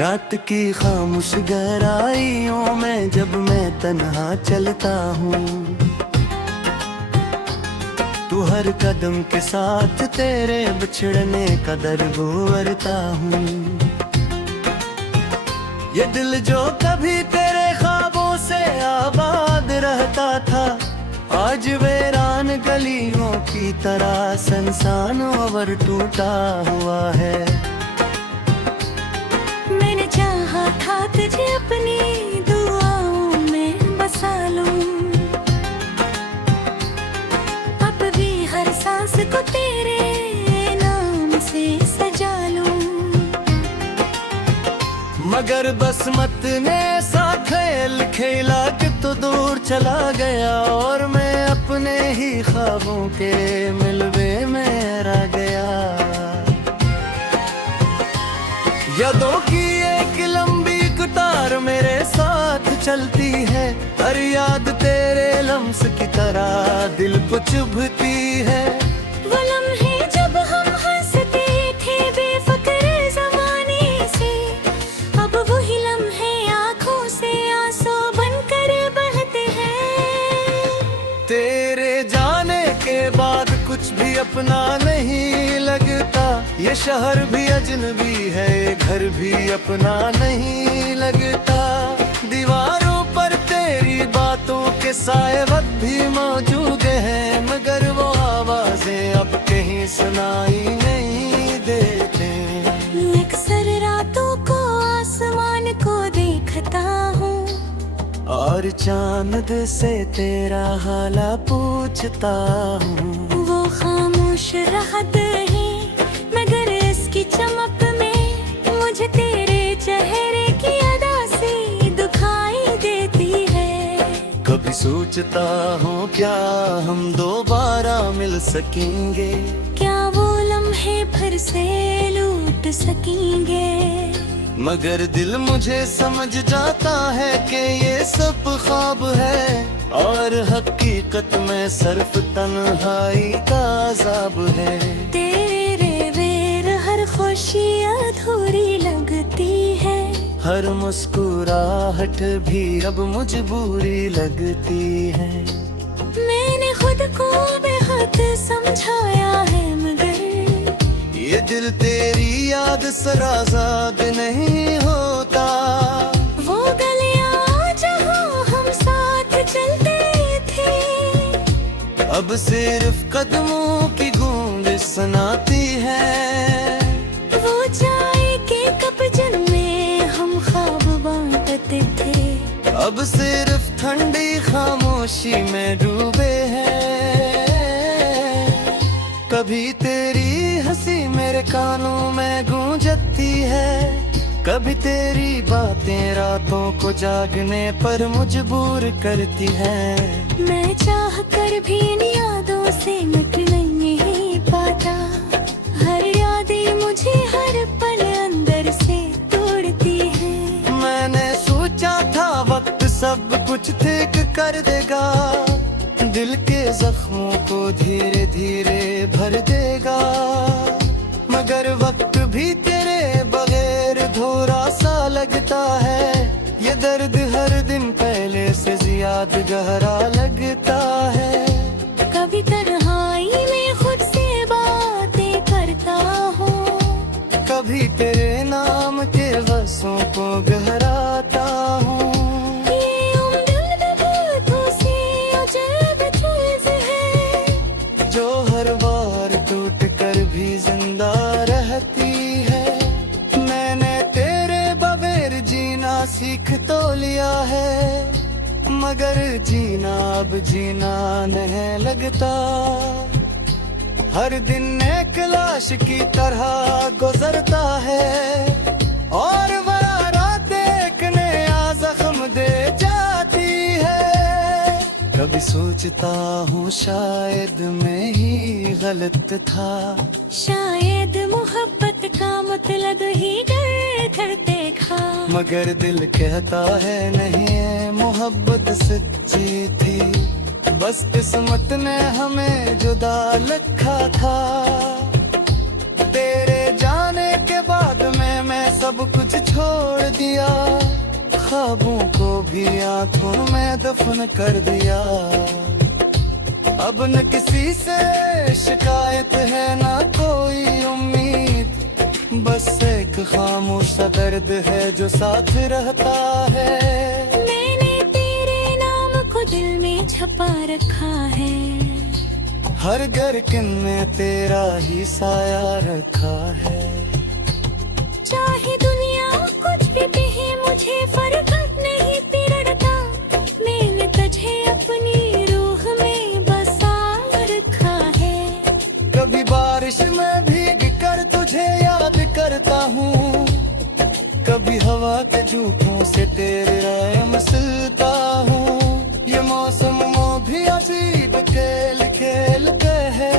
रात की खामोश गहराइयों में जब मैं तन्हा चलता हूँ, तू हर कदम के साथ तेरे बिछड़ने का दर्द गुहारता हूँ। ये दिल जो कभी तेरे ख्वाबों से आबाद रहता था, आज वीरान गलियों की तरह सुनसान और टूटा हुआ है। मैंने चाहा था तुझे अपनी दुआओं में बसा लूं, अब भी हर सांस को तेरे नाम से सजा लूं। मगर बसमत ने सा खेल खेला कि तो दूर चला गया, और मैं अपने ही ख्वाबों के मिलवे में रह गया। यादों की एक लंबी कतार मेरे साथ चलती है, हर याद तेरे लम्स की तरह दिल को चुभती है। वो लम्हे जब हम हंसते थे बेफिक्र ज़माने से, अब वही लम्हे आँखों से आंसू बनकर बहते हैं। तेरे जाने के बाद कुछ भी अपना नहीं लगता, ये शहर भी अजनबी है, ये घर भी अपना नहीं लगता। दीवारों पर तेरी बातों के साए भी मौजूद हैं, मगर वो आवाजें अब कहीं सुनाई नहीं देते। अक्सर रातों को आसमान को देखता हूँ, और चांद से तेरा हाल पूछता हूँ। वो खामोश राहत है मगर इसकी चमक में मुझे तेरे चेहरे की अदा सी दुखाई देती है। कभी सोचता हूँ क्या हम दोबारा मिल सकेंगे, क्या वो लम्हे फिर से लूट सकेंगे। मगर दिल मुझे समझ जाता है कि ये सब ख्वाब है, और हकीकत में सिर्फ तन्हाई का अज़ाब है। तेरे बेर हर खुशी अधूरी लगती है, हर मुस्कुराहट भी अब मजबूरी लगती है। मैंने खुद को बेहद समझाया है मगर ये दिल तेरी याद सराज़ाद नहीं होता। वो गलियां जहाँ हम साथ चलते थे, अब सिर्फ कदमों की गूंज सुनाती है। वो चाय के कप जिनमें हम ख्वाब बांटते थे, अब सिर्फ ठंडी खामोशी में डूबे हैं। कभी तेरी हंसी मेरे कानों में गूंजती है, कभी तेरी बातें रातों को जागने पर मजबूर करती है। मैं चाह कर भी इन यादों से मिट नहीं पाता, हर यादें मुझे हर पल अंदर से तोड़ती है। मैंने सोचा था वक्त सब कुछ ठीक कर देगा, दिल के जख्मों को धीरे धीरे भर देगा। मगर वक्त भी तेरे बगैर धोरा सा लगता है, ये दर्द हर दिन पहले से ज्यादा गहरा लगता है। कभी तन्हाई में खुद से बातें करता हूँ, कभी तेरे नाम के वसों को गहराता हूँ। ये उम्र में बातों से अजब चीज़ है, जो हर बार टूट कर भी जिंदा रहती है। मैंने तेरे बगैर जीना सीख तो लिया है, मगर जीना अब जीना नहीं लगता। हर दिन एक लाश की तरह गुजरता है, और वह रात एक नया जख्म दे जाती है। कभी सोचता हूँ शायद मैं ही गलत था, शायद मोहब्बत का मतलब ही डर कर देखा, मगर दिल कहता है नहीं मोहब्बत सच्ची थी। बस किस्मत ने हमें जुदा लिखा था। तेरे जाने के बाद में मैं सब कुछ छोड़ छोड़ दिया, ख्वाबों को भी आंखों में दफन कर दिया। अब न किसी से शिकायत है ना कोई उम्मीद, बस एक खामोश सा दर्द है जो साथ रहता है। मैंने तेरे नाम को दिल में छपा रखा है, हर गरकिन में तेरा ही साया रखा है। चाहे दुनिया कुछ भी कहे मुझे फर्क नहीं पड़ता, मैंने तुझे अपनी रूह में बसा रखा है। कभी बारिश में भीग कर तुझे याद करता हूँ, कभी हवा के झूठों से तेरे राय मसलता हूँ। ये मौसम भी अजीब खेल खेल के है,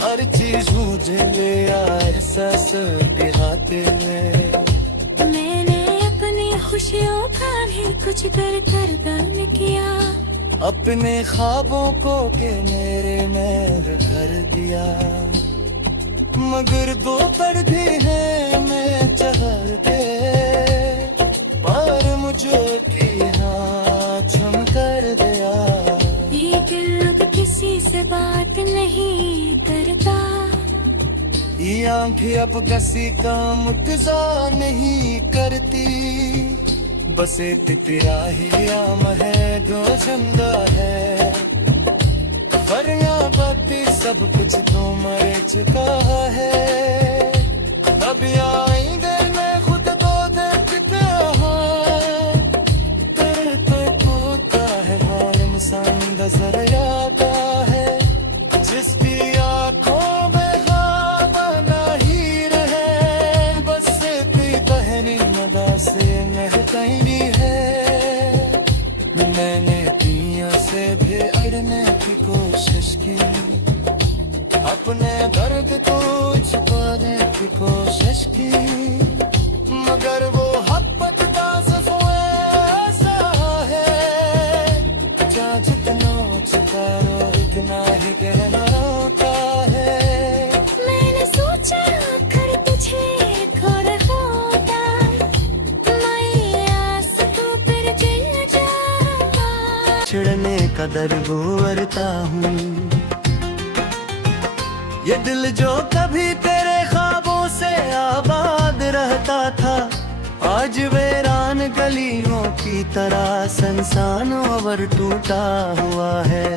हर चीज मुझे ले आए सस दिहाते में। मैंने अपनी खुशियों का भी कुछ कर कर दान किया, अपने ख्वाबों को के मेरे मेर कर दिया। मगर दो पर्दे हैं मैं चाहर दे, पर मुझे की हाँ छुम कर दिया। ये दिल अब किसी से बात नहीं करता, ये आंखें अब किसी का मुतजा नहीं करती, बस एक तेरा ही आम है जो जिंदा है। पर यहाँ बाकी सब कुछ तो मर चुका है। अब आएंगे मैं खुद को देखते हैं, करते होता है मालूम संग नजर आता है। जिसकी आंखों में ख्वाब नहीं रहे, बस तेरी पहनी मदा से महकनी है। मैंने दुनिया से भी अड़ने की कोशिश की, अपने दर्द को छुपाने की कोशिश की, मगर वो हपकता ऐसा है, जहाँ जितना छुपा लो इतना ही कहना होता है। मैंने सोचा कर तुझे खोर होता, मैं आस को फिर जल जा। छिड़ने का दर गुवरता हूँ, ये दिल जो कभी तेरे ख्वाबों से आबाद रहता था, आज वीरान गलियों की तरह संसान और टूटा हुआ है।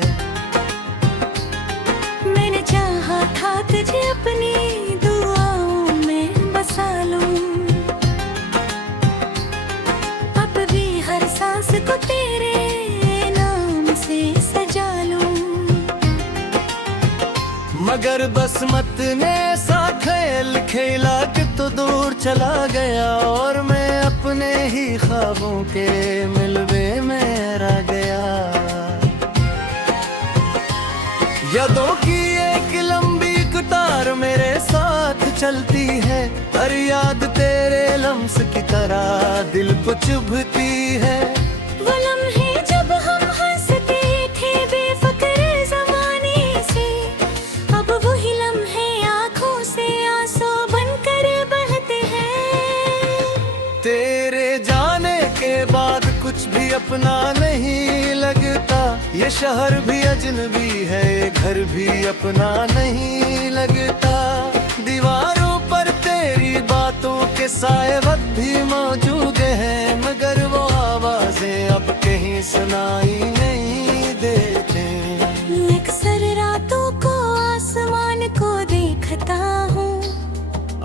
मैंने चाहा था तुझे अपनी दुआओं में बसा लूं, अब भी हर सांस को तेरे नाम से सजा लूं। मगर बसमत ने सा खेल खेला कि तो दूर चला गया, और मैं अपने ही ख्वाबों के मिलवे में रह गया। यादों की एक लंबी कतार मेरे साथ चलती है, हर याद तेरे लम्स की तरह दिल को चुभती है। वो लम्हे जब हम हंसते थे बेफिक्र ज़माने से, अब वही लम्हे आँखों से आंसू बनकर बहते हैं। तेरे जाने के बाद कुछ भी अपना नहीं लगता, ये शहर भी अजनबी है, ये घर भी अपना नहीं लगता। दीवारों पर तेरी बातों के साए वक्त भी मौजूद हैं, मगर वो आवाजें अब कहीं सुनाई नहीं देते। अक्सर रातों को आसमान को देखता हूँ,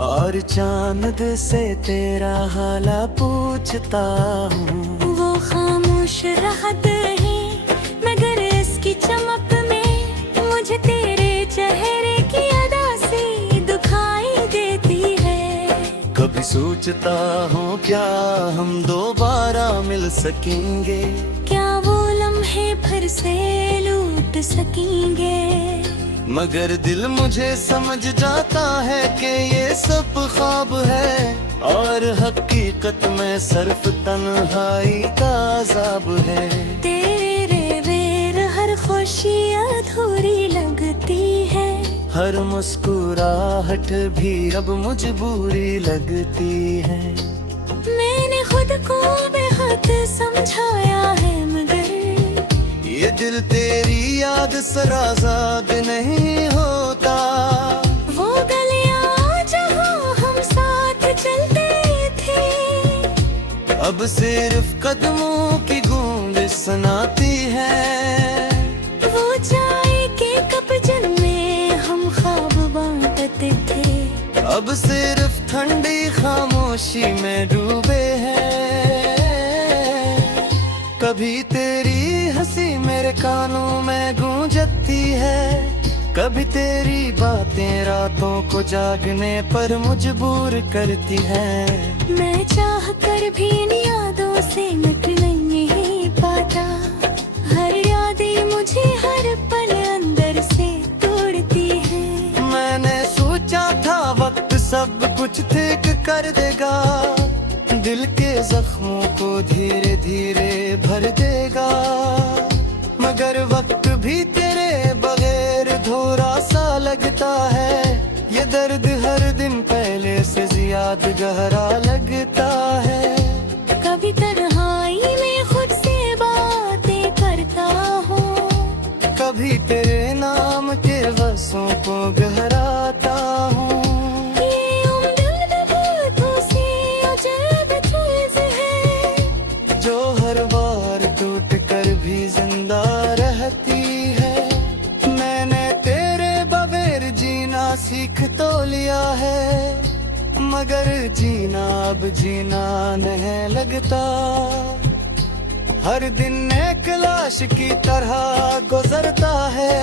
और चांद से तेरा हाल पूछता हूँ। वो खामोश राहत है मगर इसकी चमक में मुझे तेरे चेहरे की अदा सी दिखाई देती है। कभी सोचता हूँ क्या हम दोबारा मिल सकेंगे, क्या वो लम्हे फिर से लूट सकेंगे, मगर दिल मुझे समझ जाता है कि ये सब ख्वाब है, और हकीकत में सिर्फ तन्हाई का अज़ाब है। तेरे बेर हर खुशी अधूरी लगती है, हर मुस्कुराहट भी अब मजबूरी लगती है। मैंने खुद को बेहद समझाया है, मगर ये दिल तेरी याद सराज़ाद नहीं होता। वो गलियां जहाँ हम साथ चलते थे, अब सिर्फ कदमों की गूंज सुनाती है। वो चाय के कप जिनमें हम ख्वाब बांटते थे, अब सिर्फ ठंडी खामोशी में डूबे हैं। कभी तेरी हंसी मेरे कानों में गूंजती है, कभी तेरी बातें रातों को जागने पर मजबूर करती है। मैं चाह कर भी इन यादों से मिट नहीं पाता। हर याद मुझे हर पल अंदर से तोड़ती है। मैंने सोचा था वक्त सब कुछ ठीक कर देगा, दिल के जख्मों को धीरे धीरे भर देगा। मगर वक्त भी तेरे बगैर धोरा सा लगता है। ये दर्द हर दिन पहले से ज्यादा गहरा लगता है। कभी तन्हाई में खुद से बातें करता हूँ, कभी तेरे नाम के वर्षों को गहराता हूँ। ये उम्र बातों से अजब चीज है, जो हर बार टूट कर भी जिंदा रहती है। मैंने तेरे बगैर जीना सीख तो लिया है, मगर जीना अब जीना नहीं लगता। हर दिन एक लाश की तरह गुजरता है,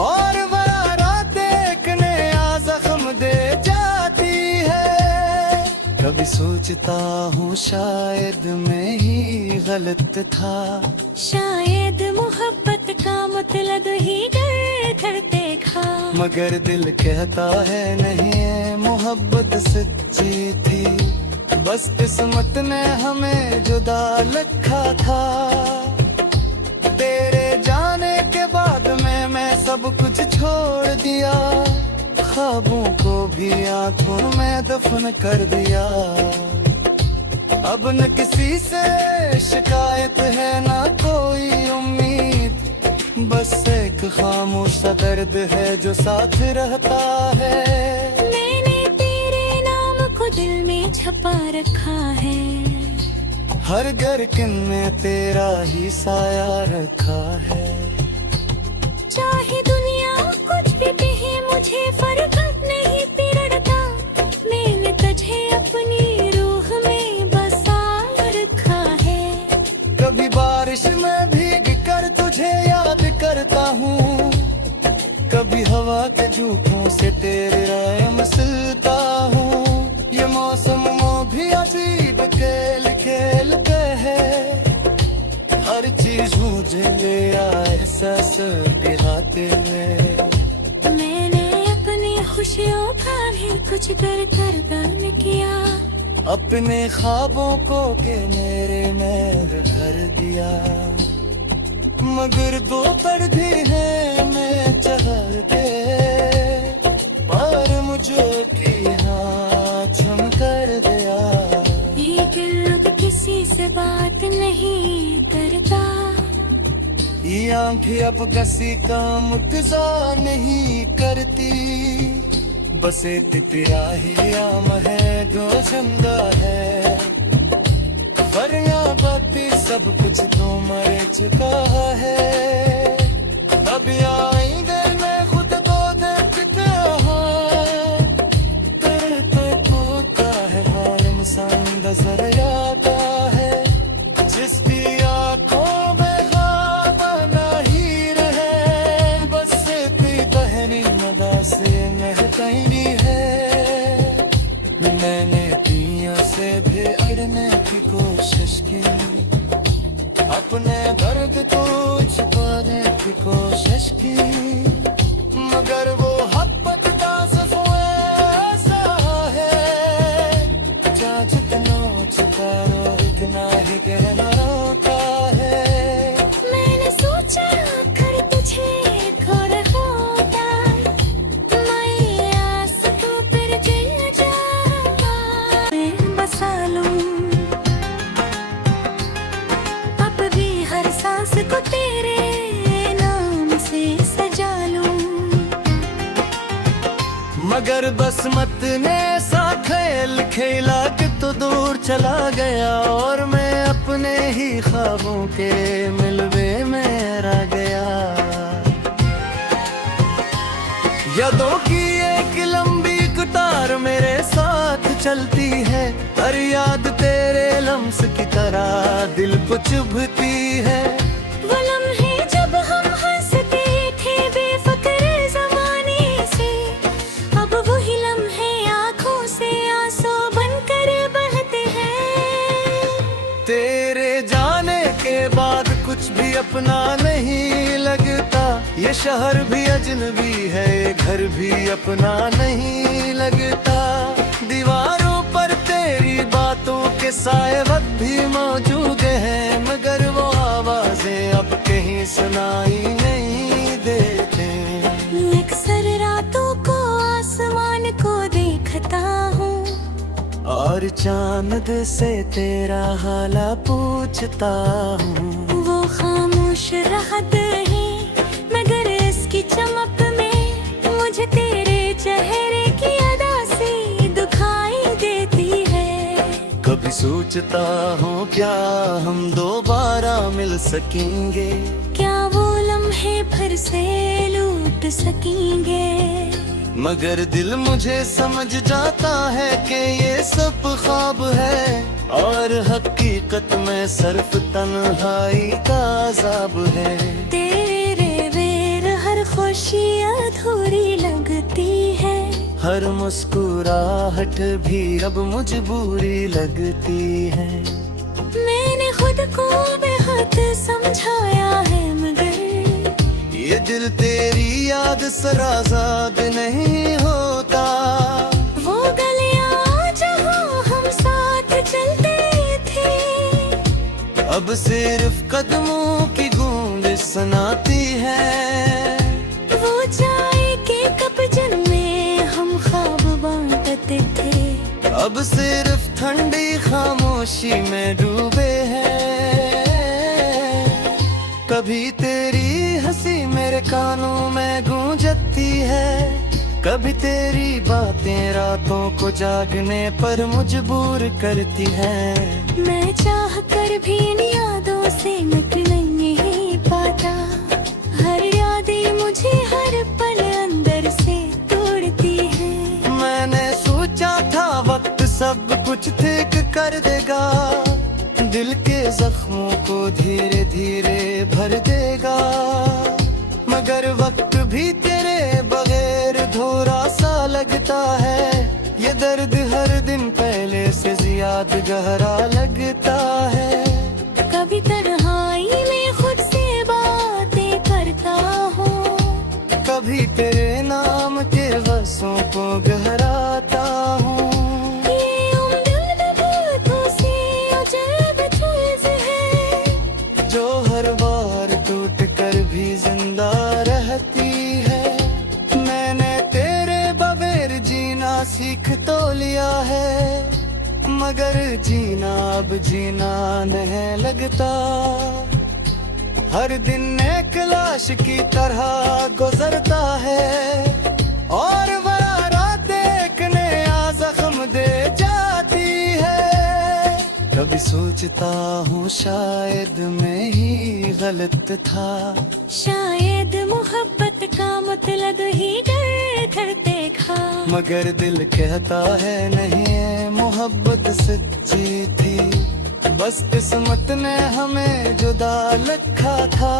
और बड़ा रात देखने आ जख्म दे जाती है। कभी सोचता हूँ शायद मैं ही गलत था, शायद मोहब्बत का मतलब ही डर कर देखा। मगर दिल कहता है नहीं मोहब्बत सच्ची थी, बस किस्मत ने हमें जुदा लिखा था। तेरे जाने के बाद मैं सब कुछ छोड़ दिया, ख्वाबों को भी आंखों में दफन कर दिया। अब न किसी से शिकायत है ना कोई उम्मीद, बस एक खामोश सा दर्द है जो साथ रहता है। मैंने तेरे नाम को दिल में छपा रखा है, हर गरकिन में तेरा ही साया रखा है। चाहे दुनिया कुछ भी कहे मुझे फर्क नहीं पड़ता। मैंने तुझे अपनी रूह में बसा रखा है। कभी बारिश में भीग कर तुझे याद करता हूँ, कभी हवा के झूठों से तेरे राय मसलता हूँ। ये मौसम भी अजीब खेल खेलते हैं, हर चीज मुझे ले आए सांस दिहाते में। मैंने अपनी खुशियों का भी कुछ कर कर दान किया, अपने ख्वाबों को के मेरे में घर दिया। मगर दो पर्दे हैं मैं चाह दे, पर मुझे भी हाँ छम कर दिया। ये दिल अब किसी से बात नहीं करता। ये आंखें अब किसी का मुतजा नहीं करती, बस एक तेरा ही आम है जो जिंदा है। वरना बाकी सब कुछ तो मर चुका है। अब आएंगे मैं खुद को देखते हैं, तेरे पे होता है हालम सा नजर आता है। जिसकी आंखों में ख्वाब नहीं रहे, बस तेरी बहनी मदा से महकनी है। मैंने दुनिया से भी अड़ने की कोशिश की, अपने दर्द को छुपाने की कोशिश की, मगर वो हब्बत का ऐसा है, जा जितना छुपा रो इतना ही गहरा होता है। मैंने सोचा कर तुझे खो होता, मगर बसमत ने सा खेल खेला कि तो दूर चला गया, और मैं अपने ही ख्वाबों के मिलवे में रह गया। यादों की एक लंबी कतार मेरे साथ चलती है, हर याद तेरे लम्स की तरह दिल को चुभती है। वो लम्हे जब हम हंसते थे बेफिक्र ज़माने से, अब वही लम्हे आँखों से आंसू बनकर बहते हैं। तेरे जाने के बाद कुछ भी अपना नहीं लगता, ये शहर भी अजनबी है, ये घर भी अपना नहीं लगता। दीवारों पर तेरी बातों के साए वक्त भी मौजूद हैं, मगर वो आवाजें अब कहीं सुनाई नहीं देते। अक्सर रातों को आसमान को देखता हूँ, और चांद से तेरा हाल पूछता हूँ। वो खामोश राहत है मगर इसकी चमक में मुझे तेरे चेहरे की अदा सी दुखाई देती है। कभी सोचता हूँ क्या हम दोबारा मिल सकेंगे, क्या वो लम्हे फिर से लूट सकेंगे। मगर दिल मुझे समझ जाता है कि ये सब ख्वाब है, और हकीकत में सिर्फ तन्हाई का अज़ाब है। तेरे बेर हर खुशी अधूरी लगती है, हर मुस्कुराहट भी अब मजबूरी लगती है। मैंने खुद को बेहद समझाया है मगर ये दिल तेरी याद सराज़ाद नहीं होता। वो गलियां जहाँ हम साथ चलते थे, अब सिर्फ कदमों की गूंज सुनाती है। वो चाय के कप जिनमें हम ख्वाब बांटते थे, अब सिर्फ ठंडी खामोशी में डूबे हैं। कभी तेरी हंसी मेरे कानों में गूंजती है, कभी तेरी बातें रातों को जागने पर मजबूर करती है। मैं चाह कर भी इन यादों से मिट नहीं पाता, हर यादें मुझे हर पल अंदर से तोड़ती है। मैंने सोचा था वक्त सब कुछ ठीक कर देगा, दिल के जख्मों को धीरे धीरे भर देगा। मगर वक्त भी तेरे बगैर धोरा सा लगता है, ये दर्द हर दिन पहले से ज्यादा गहरा लगता है। कभी तन्हाई में खुद से बातें करता हूँ, कभी तेरे नाम के वर्षों को गहराता हूँ। ये उम्र बातों से अजब चीज़ है, जो हर बार टूट कर भी जिंदा रहती है। मैंने तेरे बगैर जीना सीख तो लिया है, मगर जीना अब जीना नहीं लगता। हर दिन एक लाश की तरह गुजरता है, और वह रात एक नया जख्म दे जाती है। कभी सोचता हूँ शायद मैं ही गलत था, शायद मोहब्बत का मतलब ही डर कर देखा। मगर दिल कहता है नहीं मोहब्बत सच्ची थी, बस किस्मत ने हमें जुदा लिखा था।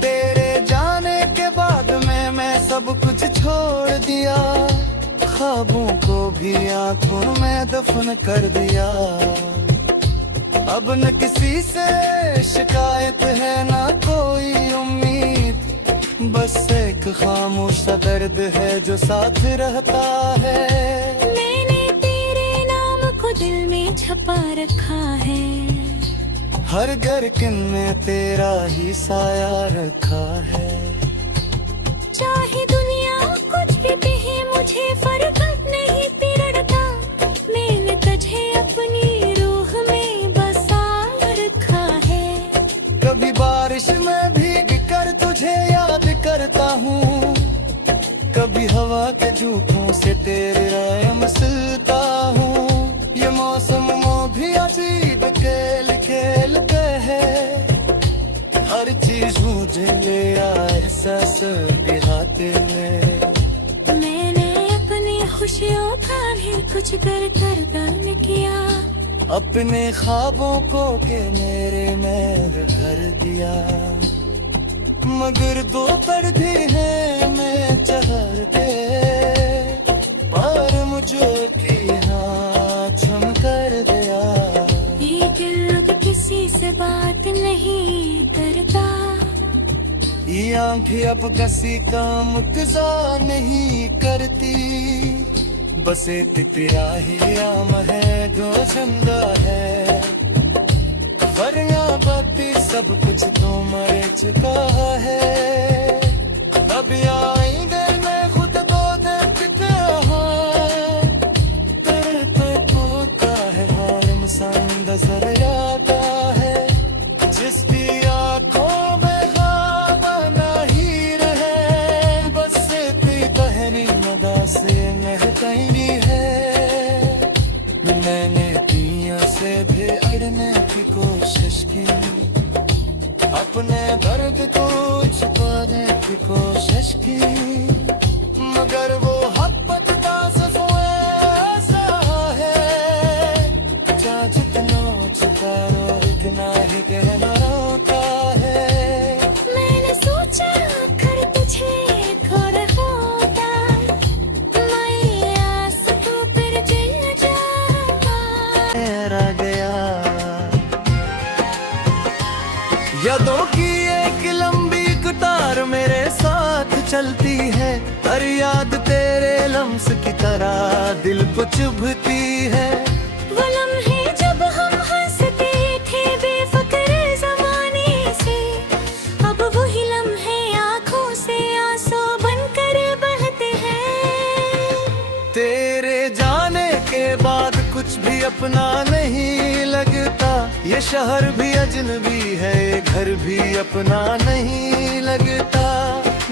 तेरे जाने के बाद में मैं सब कुछ छोड़ दिया, ख्वाबों को भी आंखों में दफन कर दिया। अब न किसी से शिकायत है ना कोई उम्मीद, बस एक खामोश सा दर्द है जो साथ रहता है। मैंने तेरे नाम को दिल में छपा रखा है, हर गरकिन में तेरा ही साया रखा है। चाहे दुनिया कुछ भी कहे मुझे फर्क नहीं पड़ता, मैंने तुझे अपनी रूह में बसा रखा है। कभी बारिश में भीग कर तुझे याद करता हूँ, कभी हवा के झूठों से तेरे रायम सिलता हूँ। ये मौसम भी अजीब खेल खेलते हैं, हर चीज मुझे ले आए एहसास दिहाते में। मैंने अपनी खुशियों का भी कुछ कर दान किया, अपने ख्वाबों को के मेरे मेर कर दिया। मगर दो पर्दे हैं मैं चहर दे, पर मुझे की हाँ छम कर दिया। ये दिल अब किसी से बात नहीं करता, ये आंखें अब किसी का मुक्तजा नहीं करती। बस एक तेरा ही आम है जो जिंदा है, वरना बाकी सब कुछ तो मर चुका है। अब आएंगे मैं खुद को देखते हैं, तेरे पे होता है हारम संग नजर आता है। जिसकी आंखों में ख्वाब नहीं रहे, बस तेरी बहनी मदा से महकनी है। मैंने दुनिया से भी अड़ने की कोशिश की, अपने दर्द को छुपाने की कोशिश की, मगर वो हपकता ऐसा है। चाहे जितना छुपाओ इतना ही गहरा होता है। मैंने सोचा कर तुझे खोर होता, मैं आस तो फिर जल जाता। रह गया यादों की एक लंबी कतार मेरे साथ चलती है, हर याद तेरे लम्स की तरह दिल को चुभती है। वो लम्हे जब हम हंसते थे बेफिक्र जमाने से, अब वही लम्हे आंखों से आंसू बनकर बहते हैं। तेरे जाने के बाद कुछ भी अपना नहीं लगता, ये शहर भी अजनबी है, ये घर भी अपना नहीं लगता।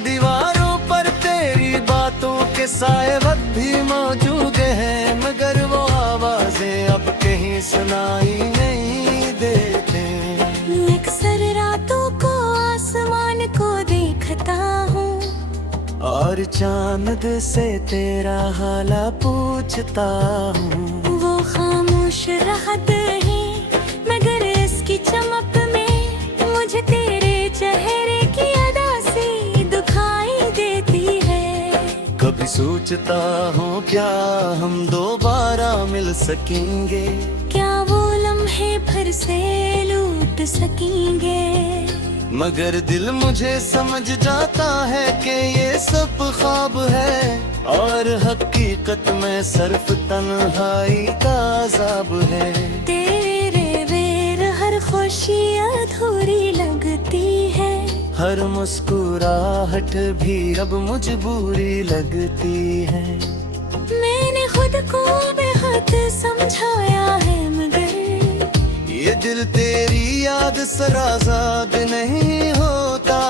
दीवारों पर तेरी बातों के साए वक्त भी मौजूद हैं, मगर वो आवाजें अब कहीं सुनाई नहीं देते। अक्सर रातों को आसमान को देखता हूँ, और चांद से तेरा हाल पूछता हूँ। वो खामोश राहत है मगर इसकी चमक में मुझे तेरे चेहरे की अदा सी दुखाई देती है। कभी सोचता हूँ क्या हम दोबारा मिल सकेंगे, क्या वो लम्हे फिर से लूट सकेंगे। मगर दिल मुझे समझ जाता है कि ये सब ख्वाब है, और हकीकत में सिर्फ तन्हाई का अज़ाब है। तेरे बेर हर खुशी अधूरी लगती है, हर मुस्कुराहट भी अब मजबूरी लगती है। मैंने खुद को बेहद समझाया है मगर ये दिल तेरी याद सराज़ाद नहीं होता।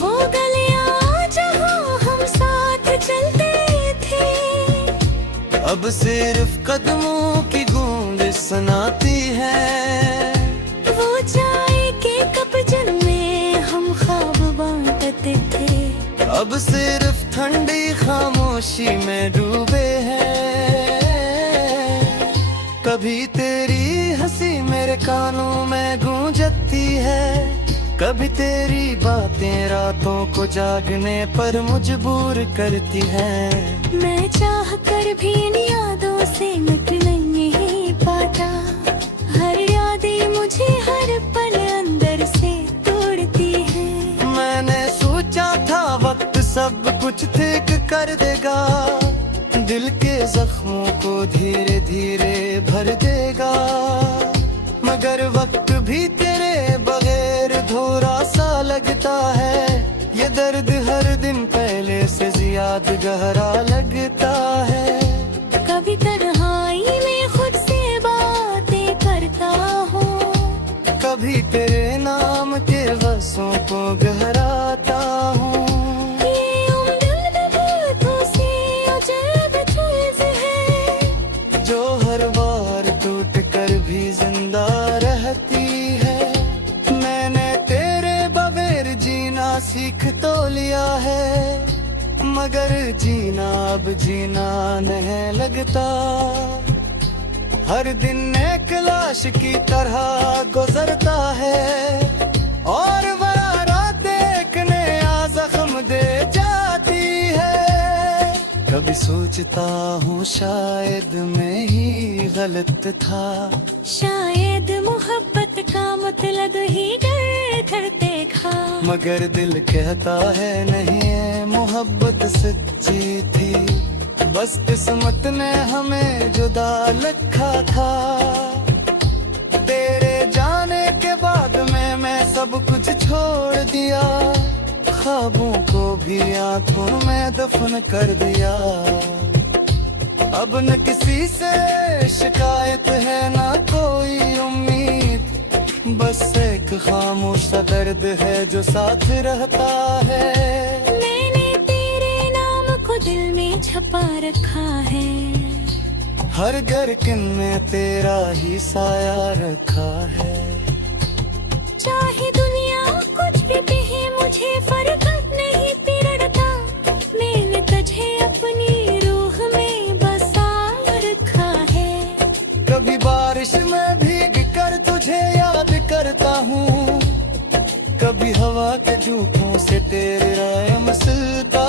वो गलियां जहाँ हम साथ चलते थे, अब सिर्फ कदमों की गूंज सुनाती है। वो चाय के कप जिनमें हम ख्वाब बांटते थे, अब सिर्फ ठंडी खामोशी में डूबे हैं। कभी तेरी हंसी मेरे कानों में गूंजती है, कभी तेरी बातें रातों को जागने पर मजबूर करती है। मैं चाह कर भी इन यादों से मिट नहीं पाता, हर यादें मुझे हर पल अंदर से तोड़ती है। मैंने सोचा था वक्त सब कुछ ठीक कर देगा, दिल के जख्मों को धीरे धीरे भर देगा। मगर वक्त भी तेरे बगैर धोरा सा लगता है, ये दर्द हर दिन पहले से ज्यादा गहरा लगता है। कभी तन्हाई में खुद से बातें करता हूँ, कभी तेरे नाम के वसों को गहराता हूँ। ये उम्र बातों से मगर जीना अब जीना नहीं लगता। हर दिन एक लाश की तरह गुजरता है और वह रात एक नया जख्म दे जाती है। कभी सोचता हूँ शायद मैं ही गलत था, शायद मोहब्बत का मतलब ही डर कर देखा। मगर दिल कहता है नहीं मोहब्बत सच्ची थी, बस किस्मत ने हमें जुदा लिखा था। तेरे जाने के बाद मैं सब कुछ छोड़ दिया, ख्वाबों को भी आंखों में दफन कर दिया। अब न किसी से शिकायत है ना कोई उम्मीद, बस एक खामोश सा दर्द है जो साथ रहता है। मैंने तेरे नाम को दिल में छपा रखा है, हर गरकिन में तेरा ही साया रखा है। चाहे दुनिया कुछ भी कहे मुझे फर्क नहीं पड़ता, मैंने तुझे अपनी रूह में बसा रखा है। कभी बारिश में भीग कर तुझे याद करता हूँ, कभी हवा के झूठों से तेरे राय मसलता